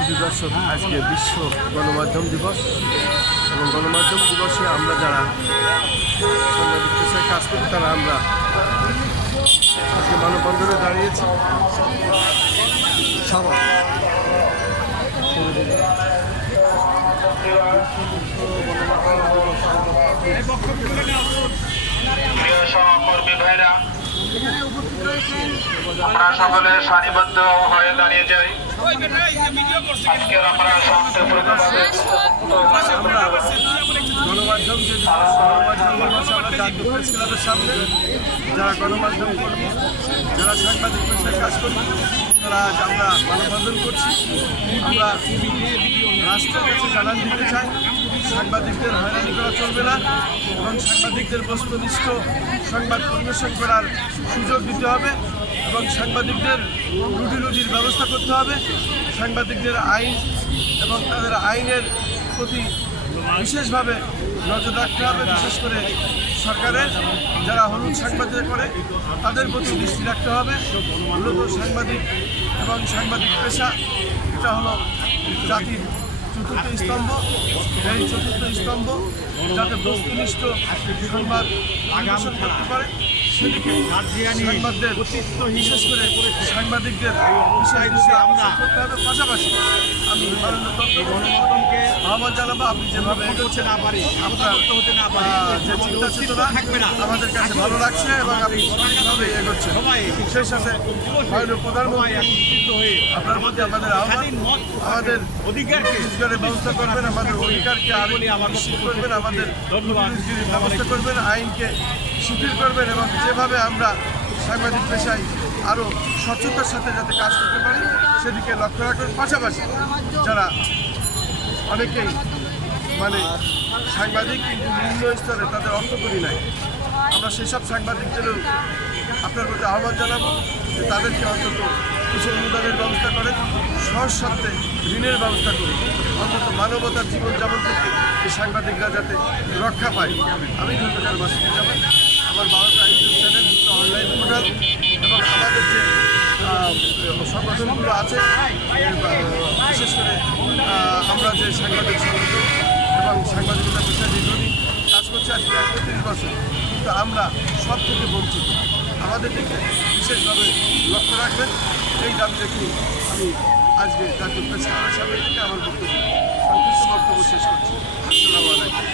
শুধু দর্শক, আজকে বিশ্ব গণমাধ্যম দিবস এবং গণমাধ্যম দিবসে আমরা যারা সাংবাদিক পেশায় কাজ করি তারা আমরা আজকে মানববন্ধনে দাঁড়িয়েছি। সবাই প্রিয় সহকর্মী ভাইরা, আমরা সকলে সারিবদ্ধ হয়ে দাঁড়িয়ে যাই। আজকের আমরা শান্তিপূর্ণভাবে গণমাধ্যম যে গণমাধ্যম দিবসে আমরা জাতীয় প্রেস ক্লাবের সামনে যারা গণমাধ্যম কর্মী, যারা সাংবাদিক পেশায় কাজ করি, তারা আজ আমরা মানববন্ধন করছি। আমরা রাষ্ট্রের কাছে জানান দিতে চাই, সাংবাদিকদের হয়রানি করা চলবে না এবং সাংবাদিকদের বস্তুনিষ্ঠ সংবাদ পরিবেশন করার সুযোগ দিতে হবে এবং সাংবাদিকদের রুটির ব্যবস্থা করতে হবে। সাংবাদিকদের আইন এবং তাদের আইনের প্রতি বিশেষভাবে নজর রাখতে হবে। বিশেষ করে সরকারের যারা হলুদ সাংবাদিক করে তাদের প্রতি দৃষ্টি রাখতে হবে। মূলত সাংবাদিক এবং সাংবাদিক পেশা এটা হলো জাতির চতুর্থ স্তম্ভ। এই চতুর্থ স্তম্ভ যাতে বস্তুনিষ্ঠ সংবাদ পরিবেশন করতে পারে সেদিকে সাংবাদিকদের বিশেষ করে সাংবাদিকদের করতে হবে। পাশাপাশি আমি গণমাধ্যমকে আহ্বান জানাবো, আপনি যেভাবে এগোচ্ছেন আপনার যে চিন্তা চেতনা আমাদের কাছে ভালো লাগছে এবং আপনি সঠিকভাবে এগোচ্ছেন। সেই সাথে মাননীয় প্রধানমন্ত্রী আপনার মধ্যে আমাদের আহ্বান, আমাদের অধিকারকে ব্যবস্থা করবেন, আমাদের অধিকারকে আরো নিশ্চিত করবেন, আমাদের ব্যবস্থা করবেন, আইনকে শিথিল করবেন এবং যেভাবে আমরা সাংবাদিক পেশায় আরও স্বচ্ছতার সাথে যাতে কাজ করতে পারি সেদিকে লক্ষ্য রাখবেন। পাশাপাশি যারা অনেকেই সাংবাদিক কিন্তু নিম্ন স্তরে তাদের অর্থকরী নাই, আমরা সেসব সাংবাদিকদেরও আপনার প্রতি আহ্বান জানাবো যে তাদেরকে অন্তত কিছু অনুদানের ব্যবস্থা করেন, সহজ শর্তে ঋণের ব্যবস্থা করুন, অন্তত মানবতার জীবনযাপন থেকে এই সাংবাদিকরা যাতে রক্ষা পায়। আমি ধন্যবাদ বাসিতে যাবেন আমার 12টা ইউটিউব চ্যানেল, 2টা অনলাইন পোর্টাল এবং আমাদের যে সংগঠনগুলো আছে, বিশেষ করে আমরা যে সাংবাদিক সংগঠন এবং সাংবাদিকতা পেশায় দীর্ঘদিন কাজ করছি, আজকে 31 বছর, কিন্তু আমরা সব থেকে বঞ্চিত। আমাদের দিকে বিশেষভাবে লক্ষ্য রাখবেন, এই দাবি রেখে আমি আজকে জাতীয় প্রেস ক্লাবের সামনে থেকে আমার সংক্ষিপ্ত বক্তব্য শেষ করছি। আসসালামু আলাইকুম।